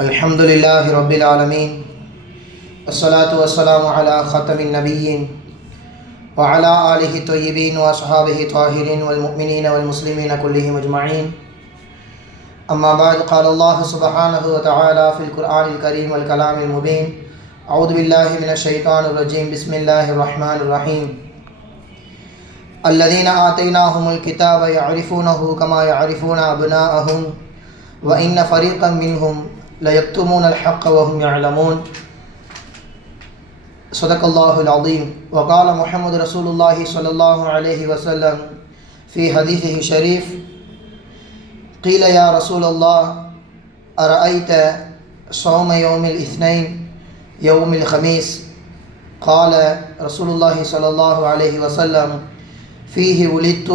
الحمد لله رب العالمين والصلاة والسلام على ختم النبيين وعلى آله الطيبين وأصحابه الطاهرين والمؤمنين والمسلمين كلهم أجمعين أما بعد قال الله سبحانه وتعالى في القرآن الكريم والكلام المبين أعوذ بالله من الشيطان الرجيم بسم الله الرحمن الرحيم الذين آتيناهم الكتاب يعرفونه كما يعرفون أبناءهم وإن فريقا منهم ليكتمون الحق وهم يعلمون. صدق الله العظيم. وقال محمد رسول الله صلى الله عليه وسلم في حديثه الشريف قيل يا رسول الله أرأيت صوم يوم الاثنين يوم الخميس؟ قال رسول الله صلى الله عليه وسلم فيه ولدت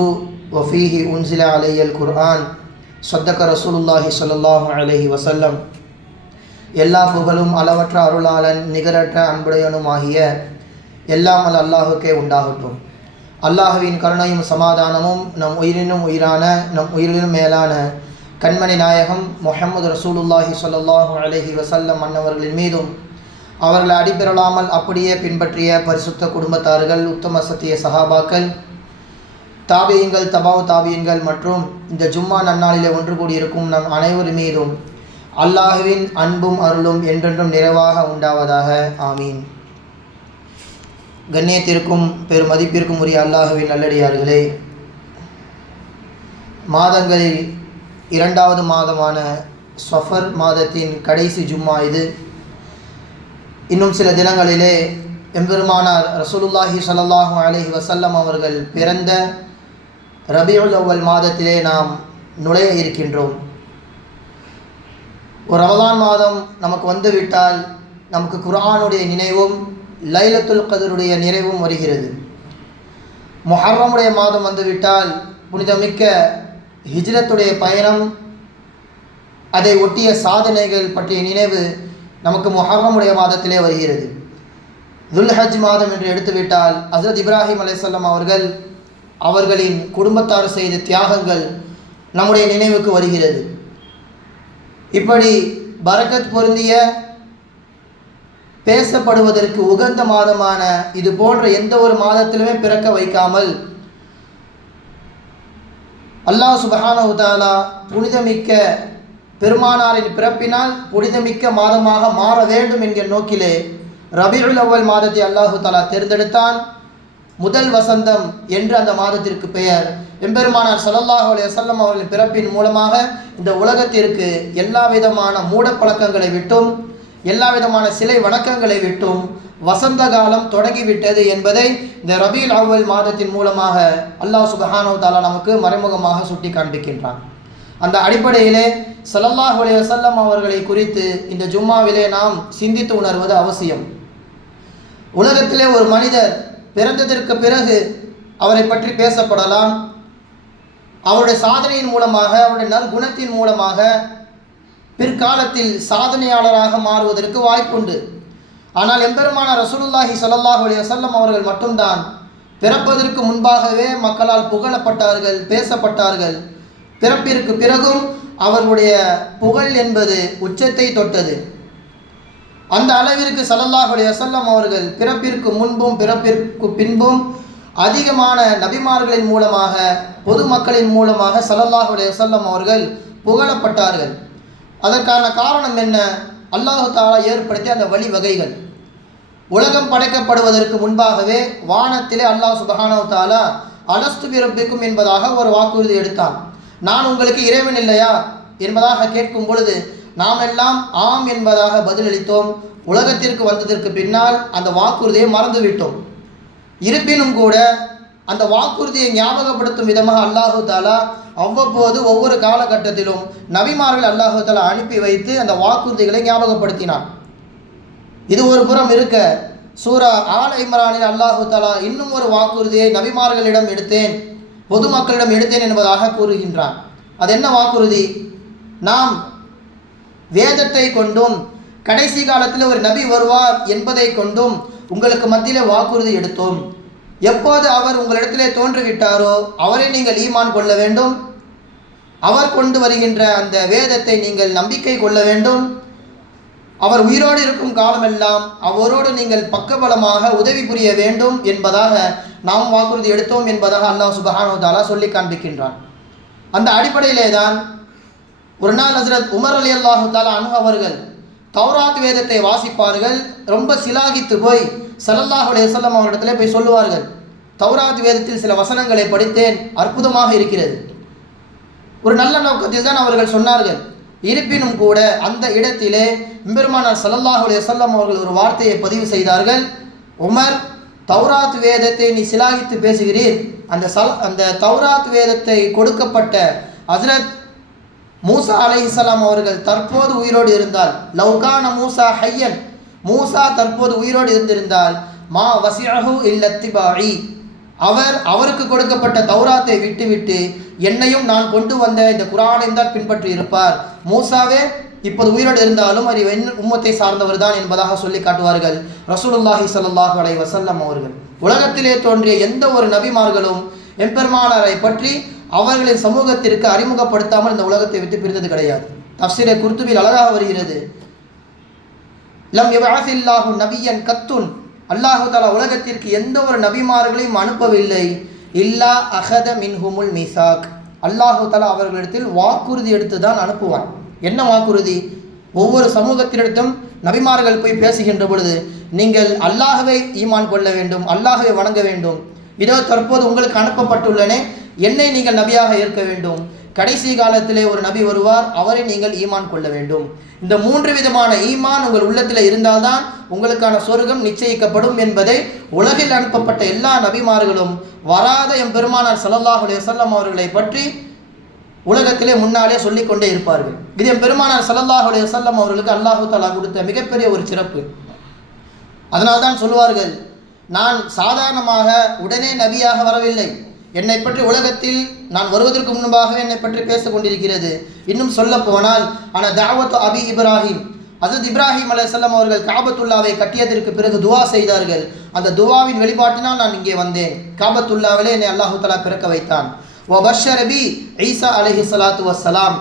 وفيه أنزل علي القرآن صدق رسول الله صلى الله عليه وسلم. எல்லா புகழும் அளவற்ற அருளாளன் நிகரற்ற அன்புடையனும் ஆகிய எல்லாம் அல்லாஹுக்கே உண்டாகட்டும். அல்லாஹுவின் கருணையும் சமாதானமும் நம் உயிரினும் உயிரான நம் உயிரினும் மேலான கண்மணி நாயகம் முஹம்மது ரசூலுல்லாஹி சொல்லாஹு அலஹி வசல்லம் அன்னவர்களின் மீதும் அவர்களை அடிபெறலாமல் அப்படியே பின்பற்றிய பரிசுத்த குடும்பத்தார்கள் உத்தம சத்திய சகாபாக்கள் தாபியங்கள் தபாவு தாபியங்கள் மற்றும் இந்த ஜும்மா நன்னாளிலே ஒன்று கூடியிருக்கும் நம் அனைவர் மீதும் அல்லாஹுவின் அன்பும் அருளும் என்றென்றும் நிறைவாக உண்டாவதாக. ஆமீன். கண்ணியத்திற்கும் பெருமதிப்பிற்கும் உரிய அல்லாஹுவின் நல்லடியார்களே மாதங்களில் இரண்டாவது மாதமான சஃபர் மாதத்தின் கடைசி ஜும்மா இது. இன்னும் சில தினங்களிலே எம்பெருமானார் ரசூலுல்லாஹி ஸல்லல்லாஹு அலஹி வசல்லம் அவர்கள் பிறந்த ரபியுல் அவ்வல் மாதத்திலே நாம் நுழைய இருக்கின்றோம். ஒரு ரமலான் மாதம் நமக்கு வந்துவிட்டால் நமக்கு குர்ஆனுடைய நினைவும் லைலத்துல் கதருடைய நிறைவும் வருகிறது. முஹர்ரமுடைய மாதம் வந்துவிட்டால் புனிதமிக்க ஹிஜ்ரத்துடைய பயணம் அதை ஒட்டிய சாதனைகள் பற்றிய நினைவு நமக்கு முஹர்ரமுடைய மாதத்திலே வருகிறது. துல்ஹஜ் மாதம் என்று எடுத்துவிட்டால் ஹசரத் இப்ராஹிம் அலைசல்லம் அவர்கள் அவர்களின் குடும்பத்தார் செய்த தியாகங்கள் நம்முடைய நினைவுக்கு வருகிறது. இப்படி பரக்கத் பொருந்திய பேசப்படுவதற்கு உகந்த மாதமான இது போன்ற எந்த ஒரு மாதத்திலுமே பிறக்க வைக்காமல் அல்லாஹ் சுபஹானஹு தஆலா புனிதமிக்க பெருமானாரின் பிறப்பினால் புனிதமிக்க மாதமாக மாற வேண்டும் என்கிற நோக்கிலே ரபியுல் அவ்வல் மாதத்தை அல்லாஹு தாலா தேர்ந்தெடுத்தான். முதல் வசந்தம் என்று அந்த மாதத்திற்கு பெயர். எம்பெருமானார் சல்லல்லாஹு அலைய வஸல்லம் அவர்களின் பிறப்பின் மூலமாக இந்த உலகத்திற்கு எல்லா விதமான மூடப்பழக்கங்களை விட்டும் எல்லா விதமான சிலை வணக்கங்களை விட்டும் வசந்த காலம் தொடங்கிவிட்டது என்பதை இந்த ரபீல் அவ்வல் மாதத்தின் மூலமாக அல்லாஹ் சுபஹானோ தாலா நமக்கு மறைமுகமாக சுட்டி காண்பிக்கின்றான். அந்த அடிப்படையிலே சல்லல்லாஹு அலைஹி வஸல்லம் அவர்களை குறித்து இந்த ஜும்மாவிலே நாம் சிந்தித்து உணர்வது அவசியம். உலகத்திலே ஒரு மனிதர் பிறந்ததற்கு பிறகு அவரை பற்றி பேசப்படலாம் அவருடைய சாதனையின் மூலமாக அவருடைய நற்குணத்தின் மூலமாக பிற்காலத்தில் சாதனையாளராக மாறுவதற்கு வாய்ப்புண்டு. ஆனால் எம்பெருமான ரசூலுல்லாஹி சல்லாஹ் அலி வசல்லம் அவர்கள் மட்டும்தான் பிறப்பதற்கு முன்பாகவே மக்களால் புகழப்பட்டார்கள் பேசப்பட்டார்கள். பிறப்பிற்கு பிறகும் அவர்களுடைய புகழ் என்பது உச்சத்தை தொட்டது. அந்த அளவிற்கு சல்லல்லாஹு அலி வசல்லம் அவர்கள் பிறப்பிற்கு முன்பும் பிறப்பிற்கு பின்பும் அதிகமான நபிமார்களின் மூலமாக பொதுமக்களின் மூலமாக சல்லல்லாஹு செல்லம் அவர்கள் புகழப்பட்டார்கள். அதற்கான காரணம் என்ன? அல்லாஹு தாலா ஏற்படுத்திய அந்த வழிவகைகள். உலகம் படைக்கப்படுவதற்கு முன்பாகவே வானத்திலே அல்லாஹ் சுபஹானவு தாலா அலஸ்து பிறப்பிக்கும் என்பதாக ஒரு வாக்குறுதி எடுத்தான். நான் உங்களுக்கு இறைவன் இல்லையா? என்பதாக கேட்கும் பொழுது நாம் எல்லாம் ஆம் என்பதாக பதிலளித்தோம். உலகத்திற்கு வந்ததற்கு பின்னால் அந்த வாக்குறுதியை மறந்துவிட்டோம். இருப்பினும் கூட அந்த வாக்குறுதியை ஞாபகப்படுத்தும் விதமாக அல்லாஹு தாலா அவ்வப்போது ஒவ்வொரு காலகட்டத்திலும் நபிமார்கள் அல்லாஹு தாலா அனுப்பி வைத்து அந்த வாக்குறுதிகளை ஞாபகப்படுத்தினான். இது ஒரு புறம் இருக்க சூரா ஆல் இம்ரானில் அல்லாஹு தாலா இன்னும் ஒரு வாக்குறுதியை நபிமார்களிடம் எடுத்தேன் பொதுமக்களிடம் எடுத்தேன் என்பதாக கூறுகின்றான். அது என்ன வாக்குறுதி? நாம் வேதத்தை கொண்டும் கடைசி காலத்தில் ஒரு நபி வருவார் என்பதை கொண்டும் உங்களுக்கு மத்தியில் வாக்குறுதி எடுத்தோம். எப்போது அவர் உங்களிடத்திலே தோன்றிவிட்டாரோ அவரை நீங்கள் ஈமான் கொள்ள வேண்டும். அவர் கொண்டு வருகின்ற அந்த வேதத்தை நீங்கள் நம்பிக்கை கொள்ள வேண்டும். அவர் உயிரோடு இருக்கும் காலமெல்லாம் அவரோடு நீங்கள் பக்கபலமாக உதவி புரிய வேண்டும் என்பதாக நாம் வாக்குறுதி எடுத்தோம் என்பதாக அல்லாஹ் சுபஹானுதாலா சொல்லி காண்பிக்கின்றான். அந்த அடிப்படையிலே தான் ஒரு நாள் ஹசரத் உமர் அலி அல்லாஹு தாலா அனு அவர்கள் தௌராத் வேதத்தை வாசிப்பார்கள். ரொம்ப சிலாகித்து போய் ஸல்லல்லாஹு அலைஹி அவரிடத்துல போய் சொல்லுவார்கள் தௌராத் வேதத்தில் சில வசனங்களை படித்தேன் அற்புதமாக இருக்கிறது. ஒரு நல்ல நோக்கத்தில் தான் அவர்கள் சொன்னார்கள். இருப்பினும் கூட அந்த இடத்திலே பெருமானார் ஸல்லல்லாஹு அலைஹி அவர்கள் ஒரு வார்த்தையை பதிவு செய்தார்கள். உமர் தௌராத் வேதத்தை நீ சிலாகித்து பேசுகிறீர். அந்த சல அந்த தௌராத் வேதத்தை கொடுக்கப்பட்ட ஹசரத் மூசா அலைஹிஸ்ஸலாம் அவர்கள் தற்போது உயிரோடு இருந்தால் லவ்கான மூசா ஹையன். மூசா தற்போது உயிரோடு இருந்திருந்தால் மா வசியஹு இல்லத்திபாயி அவர் அவருக்கு கொடுக்கப்பட்ட தௌராத்தை விட்டுவிட்டு என்னையும் நான் கொண்டு வந்த இந்த குரானையும் தான் பின்பற்றி இருப்பார். மூசாவே இப்போது உயிரோடு இருந்தாலும் அது என் உம்மத்தை சார்ந்தவர் தான் என்பதாக சொல்லி காட்டுவார்கள் ரசூலுல்லாஹி சல்லாஹ் அலை வசல்லம் அவர்கள். உலகத்திலே தோன்றிய எந்த ஒரு நபிமார்களும் எம்பெருமானாரை பற்றி அவர்களின் சமூகத்திற்கு அறிமுகப்படுத்தாமல் இந்த உலகத்தை விட்டு பிரிந்தது கிடையாது. தப்சீரை குர்துபில் அழகாக வருகிறது. லம் யபஅசில்லாஹு நபியன் கத்துன். அல்லாஹு தாலா உலகத்திற்கு எந்த ஒரு நபிமார்களையும் அனுப்பவில்லை. இல்லா அகத மின்ஹுமுல் மிசாக். அல்லாஹு தாலா அவர்களிடத்தில் வாக்குறுதி எடுத்து தான் அனுப்புவான். என்ன வாக்குறுதி? ஒவ்வொரு சமூகத்தினிடத்தும் நபிமார்கள் போய் பேசுகின்ற பொழுது நீங்கள் அல்லாஹவை ஈமான் கொள்ள வேண்டும் அல்லாஹவை வணங்க வேண்டும். இதோ தற்போது உங்களுக்கு அனுப்பப்பட்டுள்ளனே என்னை நீங்கள் நபியாக ஏற்க வேண்டும். கடைசி காலத்திலே ஒரு நபி வருவார் அவரை நீங்கள் ஈமான் கொள்ள வேண்டும். இந்த மூன்று விதமான ஈமான் உங்கள் உள்ளத்தில் இருந்தால்தான் உங்களுக்கான சொர்க்கம் நிச்சயிக்கப்படும் என்பதை உலகில் அனுப்பப்பட்ட எல்லா நபிமார்களும் வராத எம் பெருமானார் ஸல்லல்லாஹு அலைஹி அவர்களை பற்றி உலகத்திலே முன்னாலே சொல்லிக்கொண்டே இருப்பார்கள். இது என் பெருமானார் ஸல்லல்லாஹு அலைஹி அவர்களுக்கு அல்லாஹு தாலா கொடுத்த மிகப்பெரிய ஒரு சிறப்பு. அதனால்தான் சொல்வார்கள் நான் சாதாரணமாக உடனே நபியாக வரவில்லை. என்னை பற்றி உலகத்தில் நான் வருவதற்கு முன்பாக என்னை பற்றி பேசிக் கொண்டிருக்கிறது. இன்னும் சொல்ல போனால் ஆனால் தாவத் அபி இப்ராஹிம். அசத் இப்ராஹிம் அலையம் அவர்கள் காபத்துல்லாவை கட்டியதற்கு பிறகு துவா செய்தார்கள். அந்த துவாவின் வெளிப்பாட்டினால் நான் இங்கே வந்தேன். காபத்துல்லாவிலே என்னை அல்லாஹு தலா பிறக்க வைத்தான். ஓ பஷரபி ஈசா அலஹி சலாத்து வசலாம்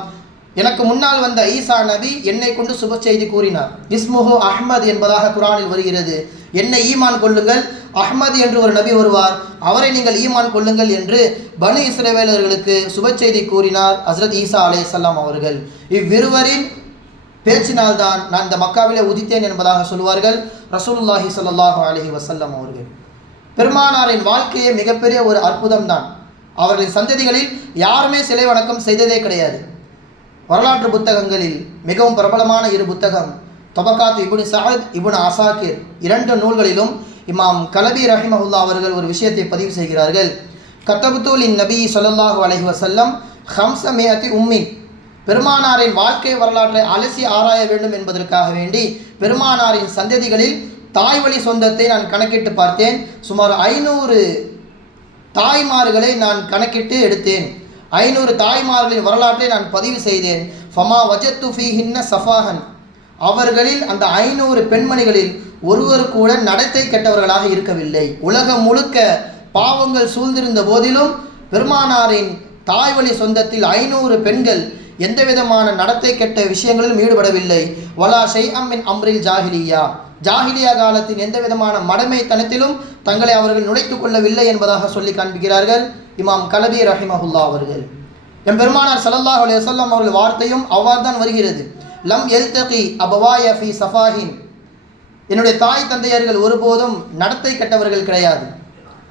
எனக்கு முன்னால் வந்த ஈசா நபி என்னை கொண்டு சுப செய்தி கூறினார். இஸ்முஹு அஹ்மத் என்பதாக குரானில் வருகிறது. என்னை ஈமான் கொள்ளுங்கள் அஹ்மது என்று ஒரு நபி வருவார். அவரை நீங்கள் ஈமான் கொள்ளுங்கள் என்று பனு இஸ்ரவேலர்களுக்கு சுப செய்தி கூறினார் ஹசரத் ஈசா அலைஹிஸ்ஸலாம் அவர்கள். இவ்விருவரின் பேச்சினால்தான் நான் இந்த மக்காவிலே உதித்தேன் என்பதாக சொல்வார்கள் ரசூலுல்லாஹி ஸல்லல்லாஹு அலஹி வசல்லம் அவர்கள். பெருமானாரின் வாழ்க்கையே மிகப்பெரிய ஒரு அற்புதம் தான் அவர்களின் சந்ததிகளில் யாருமே சிலை வணக்கம் செய்ததே கிடையாது. வரலாற்று புத்தகங்களில் மிகவும் பிரபலமான இரு புத்தகம் தொபக்காத் இபுனு சாத் இபுன் அசாக்கிர் இரண்டு நூல்களிலும் இமாம் கலபி ரஹிமஹுல்லா அவர்கள் ஒரு விஷயத்தை பதிவு செய்கிறார்கள். கத்தபுத்தூல் இன் நபி சொல்லல்லாஹு அலஹி வசல்லம் ஹம்ச மேயத்தி உம்மின் பெருமானாரின் வாழ்க்கை வரலாற்றை அலசி ஆராய வேண்டும் என்பதற்காக வேண்டி பெருமானாரின் சந்ததிகளில் தாய் வழி சொந்தத்தை நான் கணக்கிட்டு பார்த்தேன். சுமார் ஐநூறு தாய்மார்களை நான் கணக்கிட்டு எடுத்தேன். ஐநூறு தாய்மார்களின் வரலாற்றை நான் பதிவு செய்தேன். ஃபமா வஜத்து ஃபீஹின்ன சஃபாஹன். அவர்களில் அந்த ஐநூறு பெண்மணிகளில் ஒருவர் கூட நடத்தை கெட்டவர்களாக இருக்கவில்லை. உலகம் முழுக்க பாவங்கள் சூழ்ந்திருந்த போதிலும் பெருமானாரின் தாய்வழி சொந்தத்தில் ஐநூறு பெண்கள் எந்த விதமான நடத்தை கெட்ட விஷயங்களிலும் ஈடுபடவில்லை. வலா ஷை அம்மின் அம்ரில் ஜாஹிலியா. ஜாஹிலியா காலத்தின் எந்த விதமான மடமைத்தனத்திலும் தங்களை அவர்கள் நுழைத்துக் கொள்ளவில்லை என்பதாக சொல்லி காண்பிக்கிறார்கள். இமாம் கலபி ரஹிமஹுல்லா அவர்கள். எம் பெருமானார் ஸல்லல்லாஹு அவர்கள் வார்த்தையும் அவ்வாறு தான் வருகிறது. லம் எல்தகி அபவாய ஃபி சஃபாஹின். என்னுடைய தாய் தந்தையர்கள் ஒருபோதும் நடத்தை கெட்டவர்கள் கிடையாது.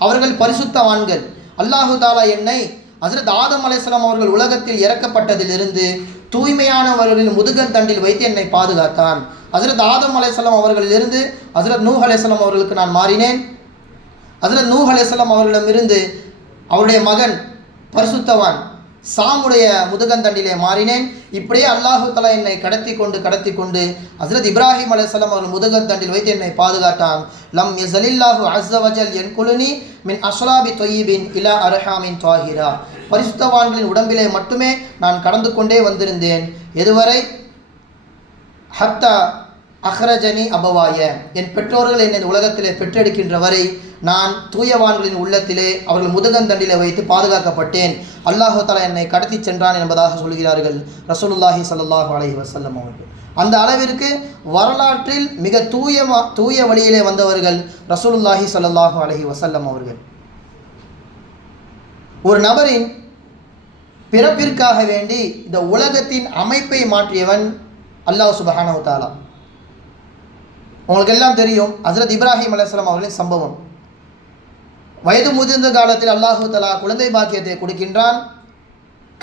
அவர்கள் பரிசுத்தவான்கள் அல்லாஹு தாலா என்னை அசரத் ஆதம் அலைஹிஸ்ஸலாம் அவர்கள் உலகத்தில் இறக்கப்பட்டதிலிருந்து தூய்மையானவர்களின் முதுகன் தண்டில் வைத்து என்னை பாதுகாத்தான். அசரத் ஆதம் அலைஹிஸ்ஸலாம் அவர்களிலிருந்து ஹஸ்ரத் நூஹ் அலைஹிஸ்ஸலாம் அவர்களுக்கு நான் மாறினேன். ஹஸ்ரத் நூஹ் அலைஹிஸ்ஸலாம் அவர்களிடமிருந்து அவருடைய மகன் பரிசுத்தவான். சாமுடைய முதுகந்தண்டிலே மாறினேன். இப்படியே அல்லாஹு தலா என்னை கடத்தி கொண்டு கடத்தி கொண்டு ஹசரத் இப்ராஹிம் அலைஹிஸ்ஸலாம் அவர்கள் முதுகந்தண்டில் வைத்து என்னை பாதுகாத்தான். லம் எசலில்லாஹு அஸ்ஸவஜல் என் குலுனி மின் அஸ்லாபி தொயீபின் இலா அரஹாமின் தாஹிரா. பரிசுத்தவான்களின் உடம்பிலே மட்டுமே நான் கடந்து கொண்டே வந்திருந்தேன். எதுவரை? ஹத்தா அஹ்ரஜனி அபவாய என் பெற்றோர்கள் என்னை உலகத்திலே பெற்றெடுக்கின்ற வரை நான் தூயவான்களின் உள்ளத்திலே அவர்கள் முதுகந்தண்டிலே வைத்து பாதுகாக்கப்பட்டேன். அல்லாஹு தலா என்னை கடத்தி சென்றான் என்பதாக சொல்கிறார்கள் ரசூலுல்லாஹி ஸல்லல்லாஹு அலஹி வசல்லம் அவர்கள். அந்த அளவிற்கு வரலாற்றில் மிக தூய தூய வழியிலே வந்தவர்கள் ரசூலுல்லாஹி ஸல்லல்லாஹு அலஹி வசல்லம் அவர்கள். ஒரு நபரின் பிறப்பிற்காக வேண்டி இந்த உலகத்தின் அமைப்பை மாற்றியவன் அல்லாஹ் சுபஹானஹு தாலா உங்களுக்கு எல்லாம் தெரியும் ஹசரத் இப்ராஹிம் அலைஹிஸ்ஸலாம் அவர்களின் சம்பவம். வயது முதிர்ந்த காலத்தில் அல்லாஹு தலா குழந்தை பாக்கியத்தை கொடுக்கின்றான்.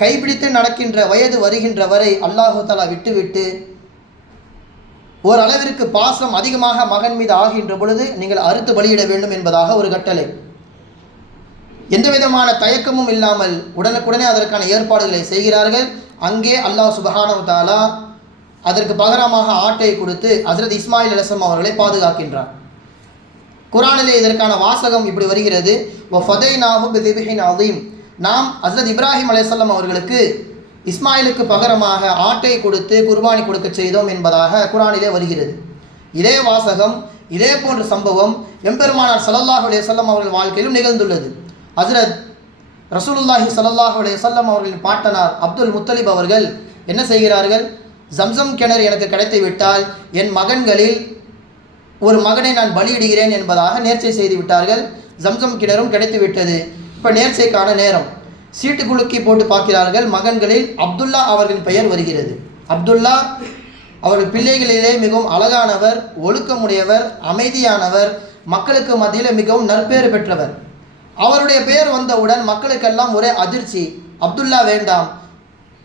கைப்பிடித்து நடக்கின்ற வயது வருகின்ற வரை அல்லாஹு தலா விட்டுவிட்டு ஓரளவிற்கு பாசம் அதிகமாக மகன் மீது ஆகின்ற பொழுது நீங்கள் அறுத்து பலியிட வேண்டும் என்பதாக ஒரு கட்டளை. எந்த விதமான தயக்கமும் இல்லாமல் உடனுக்குடனே அதற்கான ஏற்பாடுகளை செய்கிறார்கள். அங்கே அல்லாஹ் சுபஹானவு தாலா அதற்கு பகரமாக ஆட்டை கொடுத்து ஹசரத் இஸ்மாயில் அலசம் அவர்களை பாதுகாக்கின்றார். குரானிலே இதற்கான வாசகம் இப்படி வருகிறது. ஒ ஃபதை நாஹு பிதிபிஹின் அதீம் நாம் ஹசரத் இப்ராஹிம் அலையம் அவர்களுக்கு இஸ்மாயிலுக்கு பகரமாக ஆட்டை கொடுத்து குர்பானி கொடுக்க செய்தோம் என்பதாக குரானிலே வருகிறது. இதே வாசகம் இதே போன்ற சம்பவம் எம்பெருமானார் ஸல்லல்லாஹு அலையம் அவர்கள் வாழ்க்கையிலும் நிகழ்ந்துள்ளது. ஹசரத் ரசூலுல்லாஹி சல்லாஹு அலையம் அவர்களின் பாட்டனார் அப்துல் முத்தலிப் அவர்கள் என்ன செய்கிறார்கள்? ஜம்சம் கிணறு எனக்கு கிடைத்து விட்டால் என் மகன்களில் ஒரு மகனை நான் பலியிடுகிறேன் என்பதாக நேர்ச்சை செய்து விட்டார்கள். ஜம்சம் கிணறும் கிடைத்து விட்டது இப்போ நேர்ச்சைக்கான நேரம். சீட்டு குலுக்கி போட்டு பார்க்கிறார்கள். மகன்களில் அப்துல்லா அவர்களின் பெயர் வருகிறது. அப்துல்லா அவர்கள் பிள்ளைகளிலே மிகவும் அழகானவர் ஒழுக்கமுடையவர் அமைதியானவர் மக்களுக்கு மத்தியில் மிகவும் நற்பேறு பெற்றவர். அவருடைய பெயர் வந்தவுடன் மக்களுக்கெல்லாம் ஒரே அதிர்ச்சி. அப்துல்லா வேண்டாம்.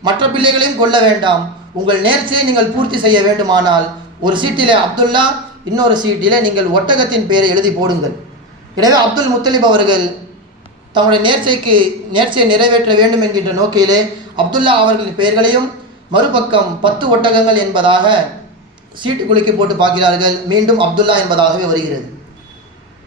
மற்ற பிள்ளைகளையும் கொல்ல வேண்டாம். உங்கள் நேர்ச்சியை நீங்கள் பூர்த்தி செய்ய வேண்டுமானால் ஒரு சீட்டிலே அப்துல்லா இன்னொரு சீட்டிலே நீங்கள் ஒட்டகத்தின் பெயரை எழுதி போடுங்கள். எனவே அப்துல் முத்தலிப் அவர்கள் தம்முடைய நேர்ச்சைக்கு நேர்ச்சியை நிறைவேற்ற வேண்டும் என்கின்ற நோக்கிலே அப்துல்லா அவர்களின் பெயர்களையும் மறுபக்கம் பத்து ஒட்டகங்கள் என்பதாக சீட்டு குலுக்கி போட்டு பார்க்கிறார்கள். மீண்டும் அப்துல்லா என்பதாகவே வருகிறது.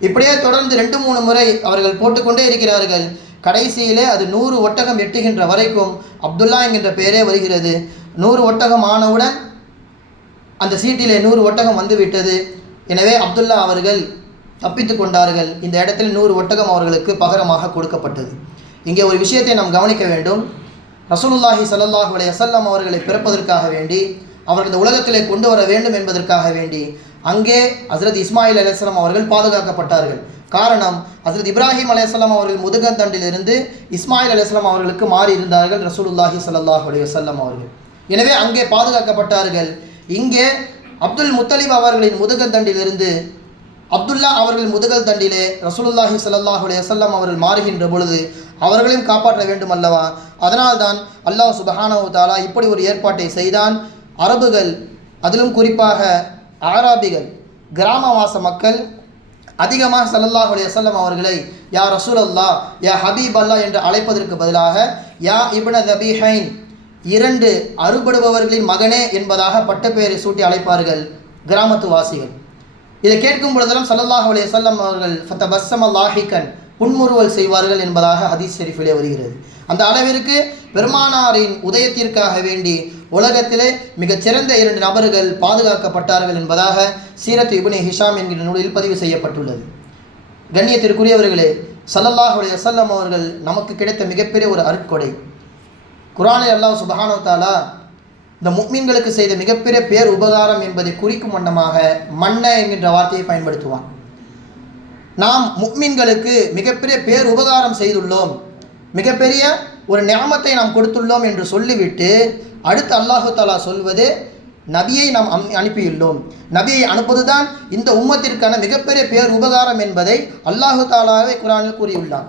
இப்படியே தொடர்ந்து ரெண்டு மூணு முறை அவர்கள் போட்டுக்கொண்டே இருக்கிறார்கள். கடைசியிலே அது நூறு ஒட்டகம் எட்டுகின்ற வரைக்கும் அப்துல்லா என்கின்ற பெயரே வருகிறது. நூறு ஒட்டகம் ஆனவுடன் அந்த சீட்டிலே நூறு ஒட்டகம் வந்துவிட்டது. எனவே அப்துல்லா அவர்கள் தப்பித்து கொண்டார்கள். இந்த இடத்தில் நூறு ஒட்டகம் அவர்களுக்கு பகரமாக கொடுக்கப்பட்டது. இங்கே ஒரு விஷயத்தை நாம் கவனிக்க வேண்டும். ரசூலுல்லாஹி ஸல்லல்லாஹு அலைஹி வஸல்லம் அவர்களை பிறப்பதற்காக வேண்டி அவர்கள் இந்த உலகத்திலே கொண்டு வர வேண்டும் என்பதற்காக வேண்டி அங்கே ஹசரத் இஸ்மாயில் அலைஹிஸ்ஸலாம் அவர்கள் பாதுகாக்கப்பட்டார்கள். காரணம் ஹசரத் இப்ராஹிம் அலைஹிஸ்ஸலாம் அவர்கள் முதுகந்தண்டிலிருந்து இஸ்மாயில் அலைஹிஸ்ஸலாம் அவர்களுக்கு மாறி இருந்தார்கள் ரசூலுல்லாஹி ஸல்லல்லாஹு அலைஹி வஸல்லம் அவர்கள். எனவே அங்கே பாதுகாக்கப்பட்டார்கள். இங்கே அப்துல் முத்தலிப் அவர்களின் முதுகந்தண்டிலிருந்து அப்துல்லா அவர்கள் முதுகல் தண்டிலே ரசூலுல்லாஹி ஸல்லல்லாஹு அலைஹி அவர்கள் மாறுகின்ற பொழுது அவர்களையும் காப்பாற்ற வேண்டும் அல்லவா? அதனால்தான் அல்லாஹ் சுபஹானஹு தாலா இப்படி ஒரு ஏற்பாட்டை செய்தான். அரபுகள் அதிலும் குறிப்பாக ஆராபிகள் கிராமவாச மக்கள் அதிகமாக ஸல்லல்லாஹு அலைஹி அவர்களை யா ரசூலல்லா யா ஹபீப் அல்லா என்று அழைப்பதற்கு பதிலாக யா இப்ன தபீஹைன் இரண்டு அறுபடுபவர்களின் மகனே என்பதாக பட்டப்பெயரை சூட்டி அழைப்பார்கள் கிராமத்து வாசிகள் இதை கேட்கும் பொழுதெல்லாம் ஸல்லல்லாஹு அலைய சொல்லம் அவர்கள் ஃபத்தபஸ்ஸம லாஹிகன் புன்முறுவல் செய்வார்கள் என்பதாக ஹதீஸ் ஷெரீஃபிலே வருகிறது. அந்த அளவிற்கு பெருமானாரின் உதயத்திற்காக வேண்டி உலகத்திலே மிகச் சிறந்த இரண்டு நபர்கள் பாதுகாக்கப்பட்டார்கள் என்பதாக சீரத் இபுனி ஹிஷாம் என்கிற நூலில் பதிவு செய்யப்பட்டுள்ளது. கண்ணியத்திற்குரியவர்களே சல்லல்லாஹ் அலைய சொல்லம் அவர்கள் நமக்கு கிடைத்த மிகப்பெரிய ஒரு அருட்கொடை. குரானை அல்லாஹ் சுபஹானு தாலா இந்த முக்மீன்களுக்கு செய்த மிகப்பெரிய பேர் உபகாரம் என்பதை குறிக்கும் வண்ணமாக மன்ன என்கின்ற வார்த்தையை பயன்படுத்துவான். நாம் முக்மீன்களுக்கு மிகப்பெரிய பேர் உபகாரம் செய்துள்ளோம். மிகப்பெரிய ஒரு ஞாமத்தை நாம் கொடுத்துள்ளோம் என்று சொல்லிவிட்டு அடுத்து அல்லாஹு தாலா சொல்வது நபியை நாம் அம் அனுப்பியுள்ளோம். நபியை அனுப்புவதுதான் இந்த உம்மத்திற்கான மிகப்பெரிய பேர் உபகாரம் என்பதை அல்லாஹு தாலாவே குரானில் கூறியுள்ளான்.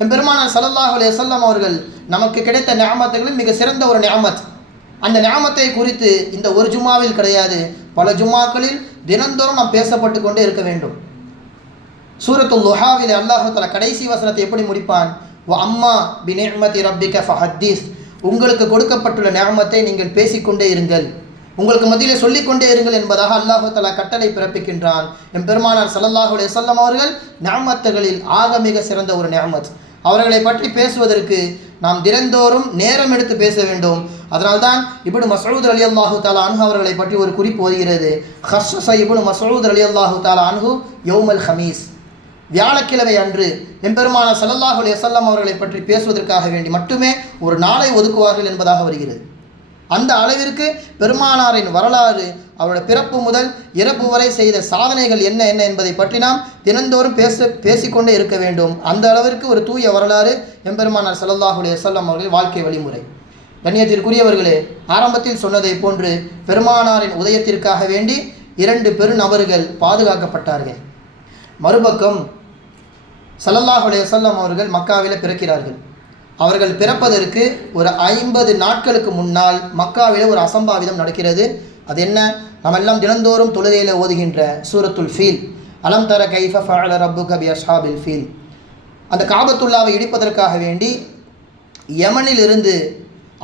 பெருமானார் ஸல்லல்லாஹு அலே சொல்லம் அவர்கள் நமக்கு கிடைத்த ஞாமத்துகளில் மிக சிறந்த ஒரு ஞாமத் அந்த ஞாமத்தை குறித்து இந்த ஒரு ஜும்மாவில் கிடையாது. பல ஜும்மாக்களில் தினந்தோறும் நாம் பேசப்பட்டு கொண்டே இருக்க வேண்டும். சூரத்துல் லுஹாவில் அல்லாஹு கடைசி வசனத்தை எப்படி முடிப்பான்? வ அம்மா பி நேர்மதி ரப்பிக ஃபஹத்தீஸ். உங்களுக்கு கொடுக்கப்பட்டுள்ள நியமத்தை நீங்கள் பேசிக்கொண்டே இருங்கள். உங்களுக்கு மத்தியிலே சொல்லிக்கொண்டே இருங்கள் என்பதாக அல்லாஹு தஆலா கட்டளை பிறப்பிக்கின்றான். என் பெருமானார் ஸல்லல்லாஹு அலைஹி வஸல்லம் அவர்கள் நியமத்துகளில் ஆக மிக சிறந்த ஒரு நியமத். அவர்களை பற்றி பேசுவதற்கு நாம் தினந்தோறும் நேரம் எடுத்து பேச வேண்டும். அதனால்தான் இப்னு மசூத் அலி அல்லாஹு தாலா அன்ஹு அவர்களை பற்றி ஒரு குறிப்பு வருகிறது. ஹர்ஷச இப்னு மசூத் அலி அல்லாஹு தாலா அன்ஹு யோமல் ஹமீஸ். வியாழக்கிழமை அன்று எம்பெருமான ஸல்லல்லாஹு அலி வஸல்லம் அவர்களை பற்றி பேசுவதற்காக வேண்டி மட்டுமே ஒரு நாளை ஒதுக்குவார்கள் என்பதாக வருகிறது. அந்த அளவிற்கு பெருமானாரின் வரலாறு அவரோட பிறப்பு முதல் இறப்பு வரை செய்த சாதனைகள் என்ன என்ன என்பதை பற்றி நாம் தினந்தோறும் பேச பேசிக்கொண்டே இருக்க வேண்டும். அந்த அளவிற்கு ஒரு தூய வரலாறு எம்பெருமானார் சல்லாஹுலே சொல்லம் வஸல்லம் அவர்கள் வாழ்க்கை வழிமுறை. கண்ணியத்திற்குரியவர்களே ஆரம்பத்தில் சொன்னதை போன்று பெருமானாரின் உதயத்திற்காக வேண்டி இரண்டு பெருநபர்கள் பாதுகாக்கப்பட்டார்கள். மறுபக்கம் ஸல்லல்லாஹு சொல்லம் அவர்கள் மக்காவில் பிறக்கிறார்கள். அவர்கள் பிறப்பதற்கு ஒரு ஐம்பது நாட்களுக்கு முன்னால் மக்காவில் ஒரு அசம்பாவிதம் நடக்கிறது. அது என்ன நம்ம எல்லாம் தினந்தோறும் தொழுகையில் ஓதுகின்ற சூரத்துல் ஃபீல். அலம் தர கைஃப ஃபால ரப்பு கபி அஷாபில் ஃபீல். அந்த காபத்துல்லாவை இடிப்பதற்காக வேண்டி யமனிலிருந்து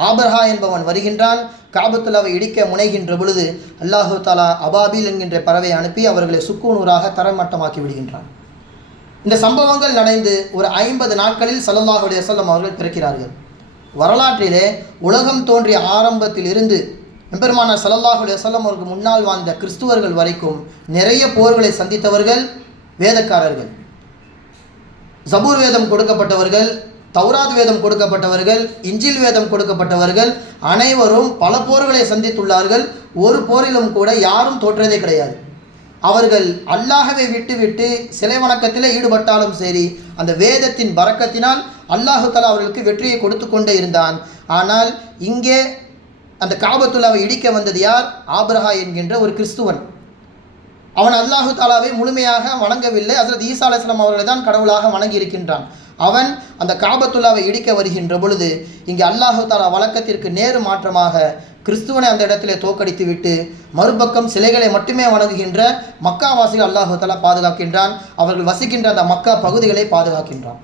ஆபர்ஹா என்பவன் வருகின்றான். காபத்துல்லாவை இடிக்க முனைகின்ற பொழுது அல்லாஹு தாலா அபாபில் என்கின்ற பறவை அனுப்பி அவர்களை சுக்கூனூராக தரமட்டமாக்கி விடுகின்றான். இந்த சம்பவங்கள் நடந்து ஒரு ஐம்பது நாட்களில் ஸல்லல்லாஹு செல்லம் அவர்கள் பிறக்கிறார்கள். வரலாற்றிலே உலகம் தோன்றிய ஆரம்பத்தில் இருந்து எம்பெருமானார் ஸல்லல்லாஹு அலைஹி அவருக்கு முன்னால் வாழ்ந்த கிறிஸ்துவர்கள் வரைக்கும் நிறைய போர்களை சந்தித்தவர்கள் வேதக்காரர்கள். ஜபூர் வேதம் கொடுக்கப்பட்டவர்கள் தௌராத் வேதம் கொடுக்கப்பட்டவர்கள் இஞ்சில் வேதம் கொடுக்கப்பட்டவர்கள் அனைவரும் பல போர்களை சந்தித்துள்ளார்கள். ஒரு போரிலும் கூட யாரும் தோற்றதே கிடையாது. அவர்கள் அல்லாஹவை விட்டுவிட்டு சிலை வணக்கத்தில் ஈடுபட்டாலும் சரி அந்த வேதத்தின் பறக்கத்தினால் அல்லாஹு தலா அவர்களுக்கு வெற்றியை கொடுத்து கொண்டே இருந்தான். ஆனால் இங்கே அந்த காபத்துல்லாவை இடிக்க வந்தது யார்? ஆப்ரஹா என்கின்ற ஒரு கிறிஸ்துவன். அவன் அல்லாஹு தாலாவை முழுமையாக வணங்கவில்லை. ஹஸ்ரத் ஈசா அலைஹிஸ்ஸலாம் அவர்களை தான் கடவுளாக வணங்கி இருக்கின்றான் அவன் அந்த காபத்துல்லாவை இடிக்க வருகின்ற பொழுது இங்கே அல்லாஹு தாலா வழக்கத்திற்கு நேரு மாற்றமாக கிறிஸ்துவனை அந்த இடத்திலே தோக்கடித்து விட்டு மறுபக்கம் சிலைகளை மட்டுமே வணங்குகின்ற மக்காவாசிகள் அல்லாஹு தாலா பாதுகாக்கின்றான். அவர்கள் வசிக்கின்ற அந்த மக்கா பகுதிகளை பாதுகாக்கின்றான்.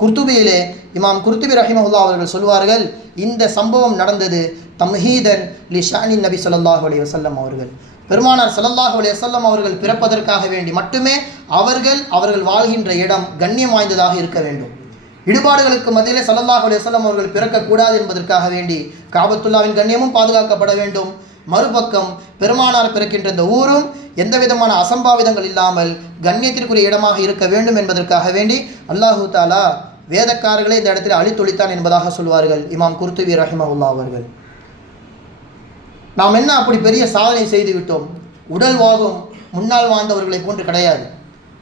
குர்துபியிலே இமாம் குர்துபி ரஹிமஹுல்லா அவர்கள் சொல்வார்கள் இந்த சம்பவம் நடந்தது தம்ஹீதன் லி ஷானின் நபி சொல்லாஹு அலி வசல்லம் அவர்கள். பெருமானார் சல்லல்லாஹு அலி வசல்லம் அவர்கள் பிறப்பதற்காக வேண்டி மட்டுமே அவர்கள் அவர்கள் வாழ்கின்ற இடம் கண்ணியம் வாய்ந்ததாக இருக்க வேண்டும். இடுபாடுகளுக்கு மத்தியிலே சல்லல்லாஹு அலி வசல்லம் அவர்கள் பிறக்கக்கூடாது என்பதற்காக வேண்டி காபத்துல்லாவின் கண்ணியமும் பாதுகாக்கப்பட வேண்டும். மறுபக்கம் பெருமானார் பிறக்கின்ற இந்த ஊரும் எந்த விதமான அசம்பாவிதங்கள் இல்லாமல் கண்ணியத்திற்குரிய இடமாக இருக்க வேண்டும் என்பதற்காக வேண்டி அல்லாஹு தாலா வேதக்காரர்களை இந்த இடத்தில் அழித்தொழித்தான் என்பதாக சொல்வார்கள் இமாம் குர்த்துவி ரஹிமவுல்லா அவர்கள். நாம் என்ன அப்படி பெரிய சாதனை செய்து விட்டோம்? உடல் வாகும் முன்னால் வாழ்ந்தவர்களை போன்று கிடையாது.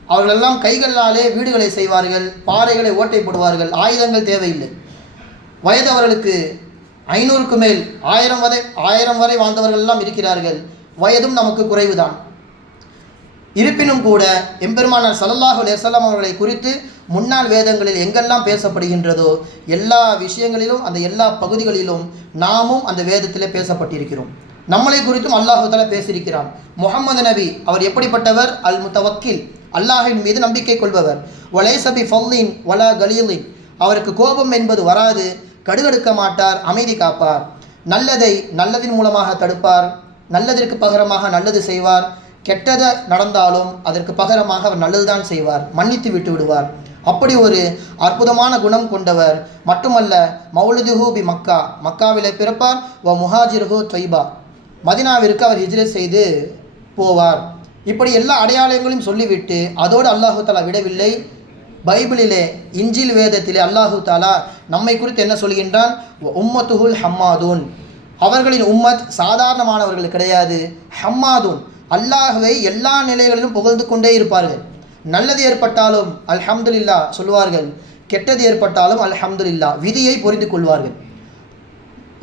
அவர்களெல்லாம் கைகளாலே வீடுகளை செய்வார்கள் பாறைகளை ஓட்டை போடுவார்கள் ஆயுதங்கள் தேவையில்லை. வயது அவர்களுக்கு ஐநூறுக்கு மேல் ஆயிரம் வரை ஆயிரம் வரை வாழ்ந்தவர்கள் எல்லாம் இருக்கிறார்கள். வயதும் நமக்கு குறைவுதான். இருப்பினும் கூட எம்பெருமானார் ஸல்லல்லாஹு அலைஹி அவர்களை குறித்து முன்னாள் வேதங்களில் எங்கெல்லாம் பேசப்படுகின்றதோ எல்லா விஷயங்களிலும் அந்த எல்லா பகுதிகளிலும் நாமும் அந்த வேதத்திலே பேசப்பட்டிருக்கிறோம். நம்மளை குறித்தும் அல்லாஹுதால பேசியிருக்கிறான். முகமது நபி அவர் எப்படிப்பட்டவர்? அல் முத்தவக்கில் அல்லாஹின் மீது நம்பிக்கை கொள்பவர். ஒலேசபி ஃபல்லின் ஒலா கலீலின். அவருக்கு கோபம் என்பது வராது. கடுகடுக்க மாட்டார். அமைதி காப்பார். நல்லதை நல்லதின் மூலமாக தடுப்பார். நல்லதற்கு பகரமாக நல்லது செய்வார். கெட்டதை நடந்தாலும் அதற்கு பகரமாக அவர் நல்லதுதான் செய்வார். மன்னித்து விட்டு விடுவார். அப்படி ஒரு அற்புதமான குணம் கொண்டவர். மட்டுமல்ல மௌலுதுஹூ பி மக்கா. மக்காவிலே பிறப்பார். வ முஹாஜிர்ஹூ தொய்பா மதினாவிற்கு அவர் ஹிஜ்ரத் செய்து போவார். இப்படி எல்லா அடையாளங்களையும் சொல்லிவிட்டு அதோடு அல்லாஹு தாலா விடவில்லை. பைபிளிலே இஞ்சில் வேதத்திலே அல்லாஹு தாலா நம்மை குறித்து என்ன சொல்கின்றான்? உம்மத்துஹுல் ஹம்மாதூன். அவர்களின் உம்மத் சாதாரணமானவர்கள் கிடையாது. ஹம்மாதூன். அல்லாஹுவை எல்லா நிலைகளிலும் புகழ்ந்து கொண்டே இருப்பார்கள். நல்லது ஏற்பட்டாலும் அல்ஹம்துல்லா சொல்வார்கள் கெட்டது ஏற்பட்டாலும் அல்ஹம்துல்லா விதியை புரிந்து கொள்வார்கள்.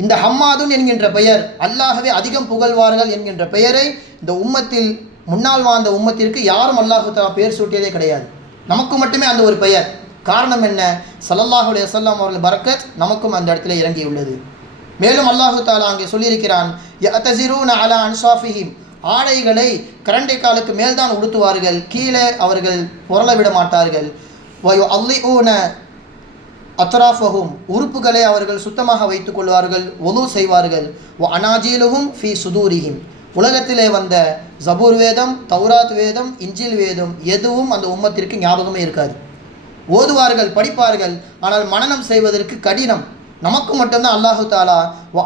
இந்த ஹம்மாதுன் என்கின்ற பெயர் அல்லாஹவே அதிகம் புகழ்வார்கள் என்கின்ற பெயரை இந்த உம்மத்தில் முன்னால் வாழ்ந்த உம்மத்திற்கு யாரும் அல்லாஹு பெயர் சூட்டியதே கிடையாது. நமக்கு மட்டுமே அந்த ஒரு பெயர். காரணம் என்ன? ஸல்லல்லாஹு அலைஹி அவர்கள் பரக்கத் நமக்கும் அந்த இடத்துல இறங்கியுள்ளது. மேலும் அல்லாஹு தாலா அங்கே சொல்லியிருக்கிறான் அலா ஆடைகளை கரண்டை காலுக்கு மேல்தான் உடுத்துவார்கள். கீழே அவர்கள் புரள விட மாட்டார்கள். வயோ அல்லி ஊன அத்ராஃபகும் உறுப்புகளை அவர்கள் சுத்தமாக வைத்துக் கொள்வார்கள். ஒலு செய்வார்கள். வ ஃபி சுதூரிகிம் உலகத்திலே வந்த ஜபூர் வேதம் தௌராத் வேதம் இஞ்சில் வேதம் எதுவும் அந்த உம்மத்திற்கு ஞாபகமே இருக்காது. ஓதுவார்கள் படிப்பார்கள். ஆனால் மனனம் செய்வதற்கு கடினம். நமக்கு மட்டும்தான் அல்லாஹு தாலா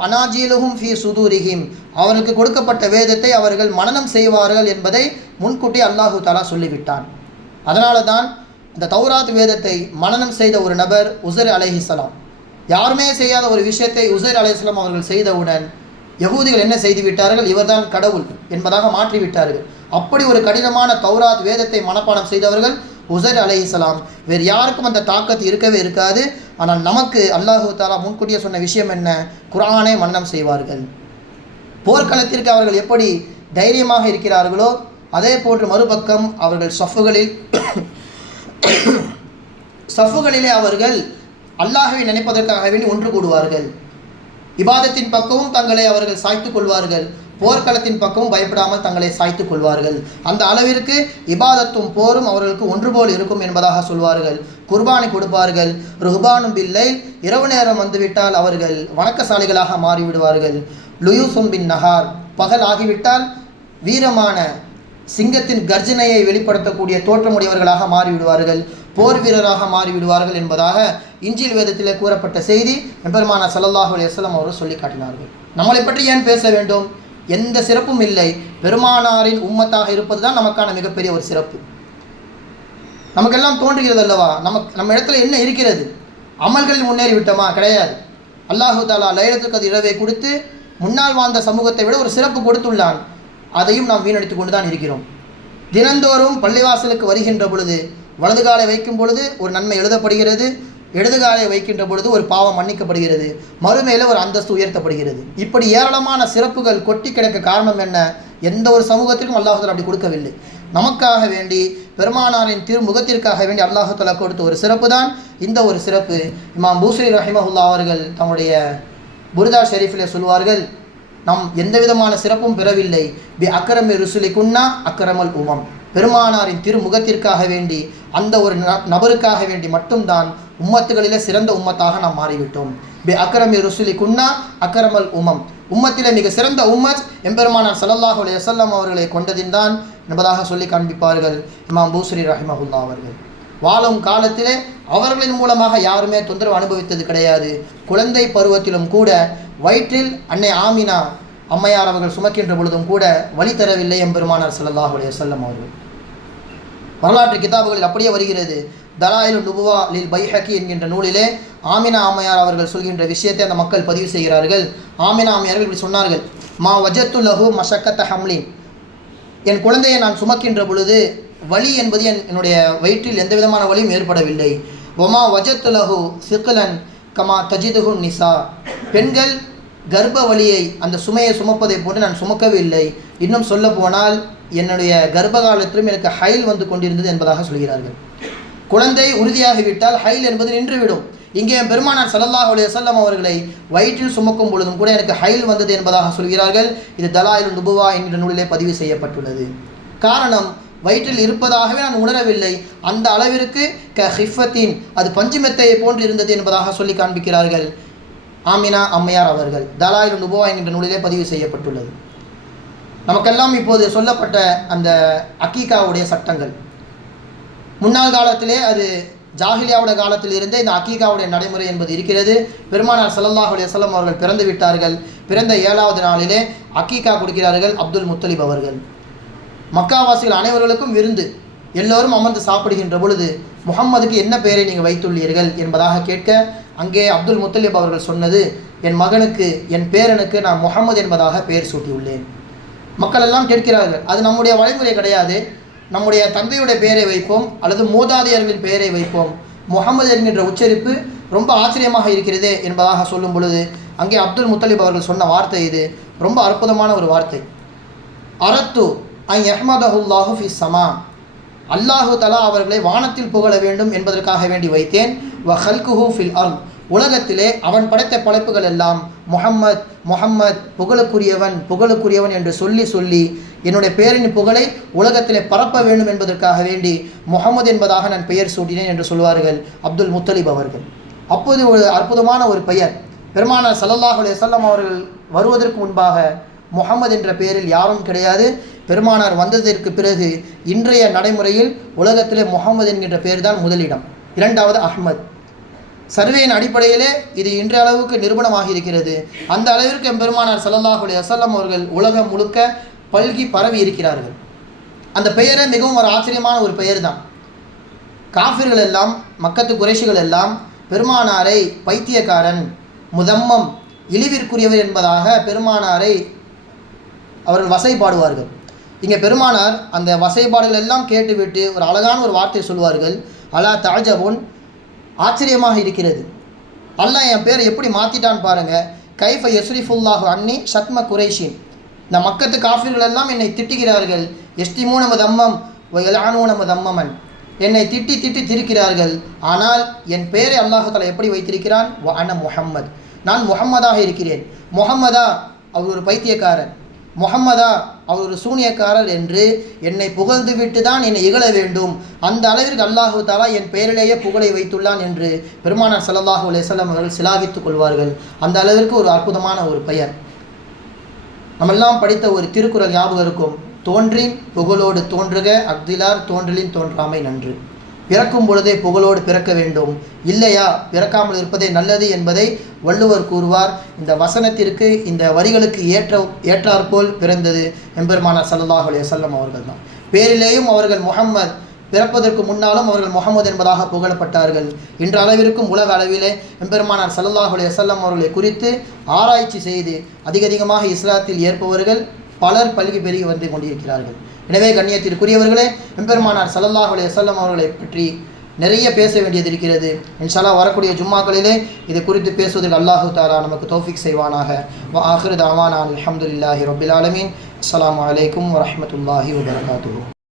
அனாஜீலுகும் ஃபி சுதூரிஹிம். அவருக்கு கொடுக்கப்பட்ட வேதத்தை அவர்கள் மனநம் செய்வார்கள் என்பதை முன்கூட்டி அல்லாஹு தாலா சொல்லிவிட்டான். அதனால தான் இந்த தௌராத் வேதத்தை மனநம் செய்த ஒரு நபர் உசர் அலேஹிஸ்லாம் யாருமே செய்யாத ஒரு விஷயத்தை உசர் அலைஹிஸ்ஸலாம் அவர்கள் செய்தவுடன் யகூதிகள் என்ன செய்து விட்டார்கள் இவர்தான் கடவுள் என்பதாக மாற்றி விட்டார்கள் அப்படி ஒரு கடினமான தௌராத் வேதத்தை மனப்பாடம் செய்தவர்கள் உசர் அலைஹிஸ்ஸலாம் வேறு யாருக்கும் அந்த தாக்கத்து இருக்கவே இருக்காது. ஆனால் நமக்கு அல்லாஹு தாலா முன்கூட்டியே சொன்ன விஷயம் என்ன? குரானை மன்னம் செய்வார்கள். போர்க்களத்திற்கு அவர்கள் எப்படி தைரியமாக இருக்கிறார்களோ அதே போன்று மறுபக்கம் அவர்கள் சஃப்புகளில் சஃபுகளிலே அவர்கள் அல்லாஹவை நினைப்பதற்காக வேண்டி ஒன்று கூடுவார்கள். இபாதத்தின் பக்கமும் தங்களை அவர்கள் சாய்த்து கொள்வார்கள். போர்க்களத்தின் பக்கமும் பயப்படாமல் தங்களை சாய்த்துக் கொள்வார்கள். அந்த அளவிற்கு இபாதத்தும் போரும் அவர்களுக்கு ஒன்று போல் இருக்கும் என்பதாக சொல்வார்கள். குர்பானி கொடுப்பார்கள். ருஹ்பானும் பில்லை இரவு நேரம் வந்துவிட்டால் அவர்கள் வணக்கசாலிகளாக மாறிவிடுவார்கள். லுயூசும் பின் நகார் பகல் ஆகிவிட்டால் வீரமான சிங்கத்தின் கர்ஜனையை வெளிப்படுத்தக்கூடிய தோற்றமுடையவர்களாக மாறிவிடுவார்கள். போர் வீரராக மாறிவிடுவார்கள் என்பதாக இஞ்சில் வேதத்திலே கூறப்பட்ட செய்தி எம்பெருமான சல்லல்லாஹு அலையம் அவர்கள் சொல்லி காட்டினார்கள். நம்மளை பற்றி ஏன் பேச வேண்டும்? எந்த சிறப்பும் இல்லை. பெருமானாரின் உம்மத்தாக இருப்பது தான் நமக்கான மிகப்பெரிய ஒரு சிறப்பு. நமக்கெல்லாம் தோன்றுகிறது அல்லவா? நமக்கு நம்ம இடத்துல என்ன இருக்கிறது? அமல்களில் முன்னேறி விட்டோமா கிடையாது. அல்லாஹு தாலா லைலத்துக்கு அது இரவை கொடுத்து முன்னால் வாழ்ந்த சமூகத்தை விட ஒரு சிறப்பு கொடுத்துள்ளான். அதையும் நாம் வீணடித்து கொண்டு தான் இருக்கிறோம். தினந்தோறும் பள்ளிவாசலுக்கு வருகின்ற பொழுது வலது காலை வைக்கும் பொழுது ஒரு நன்மை எழுதப்படுகிறது. இடது காலை வைக்கின்ற பொழுது ஒரு பாவம் மன்னிக்கப்படுகிறது. மறுமையில் ஒரு அந்தஸ்து உயர்த்தப்படுகிறது. இப்படி ஏராளமான சிறப்புகள் கொட்டி கிடக்க காரணம் என்ன? எந்த ஒரு சமூகத்திற்கும் அல்லாஹால அப்படி கொடுக்கவில்லை. நமக்காக வேண்டி பெருமானாரின் திருமுகத்திற்காக வேண்டி அல்லாஹால கொடுத்த ஒரு சிறப்பு தான் இந்த ஒரு சிறப்பு. இமாம் பூஸ்ரீ ரஹிமஹுல்லா அவர்கள் தம்முடைய புரிதா ஷெரீஃபில் சொல்வார்கள் நம் எந்த விதமான சிறப்பும் பெறவில்லை. பி அக்கரமி ருசுலி குன்னா அக்கரமல் உமம். பெருமானாரின் திருமுகத்திற்காக வேண்டி அந்த ஒரு ந- நபருக்காக வேண்டி மட்டும்தான் உம்மத்துகளிலே சிறந்த உம்மத்தாக நாம் மாறிவிட்டோம். பி அக்கரமி ருசுலி குன்னா அக்கரமல் உமம். உம்மத்திலே மிக சிறந்த உம்மத் எம்பெருமானார் ஸல்லல்லாஹு அலி வசல்லம் அவர்களை கொண்டதின்தான் என்பதாக சொல்லி காண்பிப்பார்கள் இமாம் பூஸ்ரீ ரஹிமஹுல்லா அவர்கள். வாழும் காலத்திலே அவர்களின் மூலமாக யாருமே தொந்தரவு அனுபவித்தது கிடையாது. குழந்தை பருவத்திலும் கூட வயிற்றில் அன்னை ஆமினா அம்மையார் அவர்கள் சுமக்கின்ற பொழுதும் கூட வழி தரவில்லை எம்பெருமானார் ஸல்லல்லாஹு அலைஹி வஸல்லம் அவர்கள். வரலாற்று கிதாபுகளில் அப்படியே வருகிறது. தலாயிலு நுபுவா லில் பைஹக்கி என்கின்ற நூலிலே ஆமினா அம்மையார் அவர்கள் சொல்கின்ற விஷயத்தை அந்த மக்கள் பதிவு செய்கிறார்கள். ஆமினா அம்மையார்கள் இப்படி சொன்னார்கள். மா வஜத்து லஹு மஷக்கத்த ஹம்லின் என் குழந்தையை நான் சுமக்கின்ற பொழுது வலி என்பது என் என்னுடைய வயிற்றில் எந்த விதமான வலியும் ஏற்படவில்லை. ஒமா வஜத்து லஹு சிக்கலன் கமா தஜிதுகு நிசா. பெண்கள் கர்ப்ப வலியை அந்த சுமையை சுமப்பதை போன்று நான் சுமக்கவே இல்லை இன்னும் சொல்ல போனால் என்னுடைய கர்ப்ப காலத்திலும் எனக்கு ஹைல் வந்து கொண்டிருந்தது என்பதாக சொல்கிறார்கள். குழந்தை உறுதியாகிவிட்டால் ஹைல் என்பது நின்றுவிடும். இங்கே பெருமானார் சல்லல்லாஹ் அலைஹி வஸல்லம் அவர்களை வயிற்றில் சுமக்கும் பொழுதும் கூட எனக்கு ஹைல் வந்தது என்பதாக சொல்கிறார்கள். இது தலாயில் நுபுவா என்கிற நூலிலே பதிவு செய்யப்பட்டுள்ளது. காரணம் வயிற்றில் இருப்பதாகவே நான் உணரவில்லை. அந்த அளவிற்கு க ஹிஃபத்தின் அது பஞ்சுமெத்தையை போன்று இருந்தது என்பதாக சொல்லி காண்பிக்கிறார்கள். ஆமினா அம்மையார் அவர்கள் தலாயில் நுபுவா என்கின்ற நூலிலே பதிவு செய்யப்பட்டுள்ளது. நமக்கெல்லாம் இப்போது சொல்லப்பட்ட அந்த அக்கீகாவுடைய சட்டங்கள். முன்னாள் காலத்திலே அது ஜாகிலியாவுடைய காலத்தில் இருந்தே இந்த அக்கீகாவுடைய நடைமுறை என்பது இருக்கிறது. பெருமானார் ஸல்லல்லாஹு அலைஹி அவர்கள் பிறந்து விட்டார்கள். பிறந்த ஏழாவது நாளிலே அக்கீகா கொடுக்கிறார்கள் அப்துல் முத்தலிப் அவர்கள். மக்காவாசிகள் அனைவர்களுக்கும் விருந்து எல்லோரும் அமர்ந்து சாப்பிடுகின்ற பொழுது முகம்மதுக்கு என்ன பெயரை நீங்கள் வைத்துள்ளீர்கள் என்பதாக கேட்க அங்கே அப்துல் முத்தலிப் அவர்கள் சொன்னது என் மகனுக்கு என் பேரனுக்கு நான் முகமது என்பதாக பெயர் சூட்டியுள்ளேன். மக்கள் எல்லாம் கேட்கிறார்கள். அது நம்முடைய வழிமுறை கிடையாது. நம்முடைய தந்தையுடைய பெயரை வைப்போம் அல்லது மூதாதையர்களின் பெயரை வைப்போம். முகமது என்கின்ற உச்சரிப்பு ரொம்ப ஆச்சரியமாக இருக்கிறதே என்பதாக சொல்லும் பொழுது அங்கே அப்துல் முத்தலிப் அவர்கள் சொன்ன வார்த்தை இது. ரொம்ப அற்புதமான ஒரு வார்த்தை. அரத்து ஐ அஹ்மதஹுல்லாஹு ஃபி சமா அல்லாஹு தலா அவர்களை வானத்தில் புகழ வேண்டும் என்பதற்காக வேண்டி வைத்தேன். வ ஹல்குஹூ ஃபில் அல் உலகத்திலே அவன் படைத்த படைப்புகள் எல்லாம் முகம்மத் முகம்மத் புகழுக்குரியவன் புகழுக்குரியவன் என்று சொல்லி சொல்லி என்னுடைய பேரின் புகழை உலகத்திலே பரப்ப வேண்டும் என்பதற்காக வேண்டி முகமது என்பதாக நான் பெயர் சூட்டினேன் என்று சொல்வார்கள் அப்துல் முத்தலிப் அவர்கள். அப்போது ஒரு அற்புதமான ஒரு பெயர். பெருமானார் சல்லல்லாஹ் அலையம் அவர்கள் வருவதற்கு முன்பாக முகமது என்ற பெயரில் யாரும் கிடையாது. பெருமானார் வந்ததற்கு பிறகு இன்றைய நடைமுறையில் உலகத்திலே முகமது என்கின்ற பெயர் தான் முதலிடம். இரண்டாவது அஹ்மத். சர்வேயின் அடிப்படையிலே இது இன்றைய அளவுக்கு நிரூபணமாகி இருக்கிறது அந்த அளவிற்கு எம்பெருமானார் சல்லல்லாஹுடைய அசல்லம் அவர்கள் உலகம் முழுக்க பல்கி பரவி இருக்கிறார்கள். அந்த பெயரே மிகவும் ஒரு ஆச்சரியமான ஒரு பெயர் தான் காஃபிர்கள் எல்லாம் மக்கத்து குறைஷிகள் எல்லாம் பெருமானாரை பைத்தியக்காரன் முதம்மம் இழிவிற்குரியவர் என்பதாக பெருமானாரை அவர்கள் வசைப்பாடுவார்கள் இங்கே பெருமானார் அந்த வசைபாடுகள் எல்லாம் கேட்டுவிட்டு ஒரு அழகான ஒரு வார்த்தை சொல்வார்கள். அலா தாஜபுன் ஆச்சரியமாக இருக்கிறது. அல்லாஹ் என் பேரை எப்படி மாற்றிட்டான்னு பாருங்கள் கைஃப யஸ்ரிஃபுல்லாஹு அன்னி சத்ம குரேஷின். இந்த மக்கத்து காஃபிர்கள் எல்லாம் என்னை திட்டுகிறார்கள். எஸ்திமூ நமது அம்மம் எலானோ நமது அம்மமன். என்னை திட்டி திட்டி திருக்கிறார்கள். ஆனால் என் பேரை அல்லாஹால எப்படி வைத்திருக்கிறான்? வ அன முஹம்மத். நான் முகம்மதாக இருக்கிறேன். முகம்மதா அவர் ஒரு பைத்தியக்காரன். முகம்மதா அவர் ஒரு சூனியக்காரர் என்று என்னை புகழ்ந்துவிட்டு தான் என்னை இகழ வேண்டும். அந்த அளவிற்கு அல்லாஹு தாலா என் பெயரிலேயே புகழை வைத்துள்ளான் என்று பெருமானார் ஸல்லல்லாஹு அலேசல்லாம் அவர்கள் சிலாகித்துக் கொள்வார்கள். அந்த அளவிற்கு ஒரு அற்புதமான ஒரு பெயர். நம்மெல்லாம் படித்த ஒரு திருக்குறள் ஞாபகம் இருக்கும். தோன்றின் புகழோடு தோன்றுக அக்திலார் தோன்றலின் தோன்றாமை நன்று. பிறக்கும் பொழுதே புகழோடு பிறக்க வேண்டும். இல்லையா? பிறக்காமல் இருப்பதே நல்லது என்பதை வள்ளுவர் கூறுவார். இந்த வசனத்திற்கு இந்த வரிகளுக்கு ஏற்ற ஏற்றாற்போல் பிறந்தது எம்பெருமானார் சல்லாஹ் அலி வல்லம் அவர்கள் தான் பேரிலேயும் அவர்கள் முகம்மது பிறப்பதற்கு முன்னாலும் அவர்கள் முகமது என்பதாக புகழப்பட்டார்கள். இன்ற அளவிற்கும் உலக அளவிலே எம்பெருமானார் சல்லாஹ் அலி வல்லம் அவர்களை குறித்து ஆராய்ச்சி செய்து அதிக அதிகமாக இஸ்லாத்தில் ஏற்பவர்கள் பலர் பல்கி பெருகி வந்து கொண்டிருக்கிறார்கள். எனவே கண்ணியத்திற்குரியவர்களே எம்பெருமானார் ஸல்லல்லாஹு சல்லம் வஸல்லம் அவர்களை பற்றி நிறைய பேச வேண்டியது இருக்கிறது. இன்ஷாலா வரக்கூடிய ஜும்மாக்களிலே இது குறித்து பேசுவதற்கு அல்லாஹு தாலா நமக்கு தோஃபிக் செய்வானாக. வ ஆஹிரு தாவானான் அல்ஹம்துலில்லாஹி ரபில் ஆலமீன். அஸ்ஸலாமு அலைக்கும் வரஹ்மத்துல்லாஹி வபரகாத்துஹு.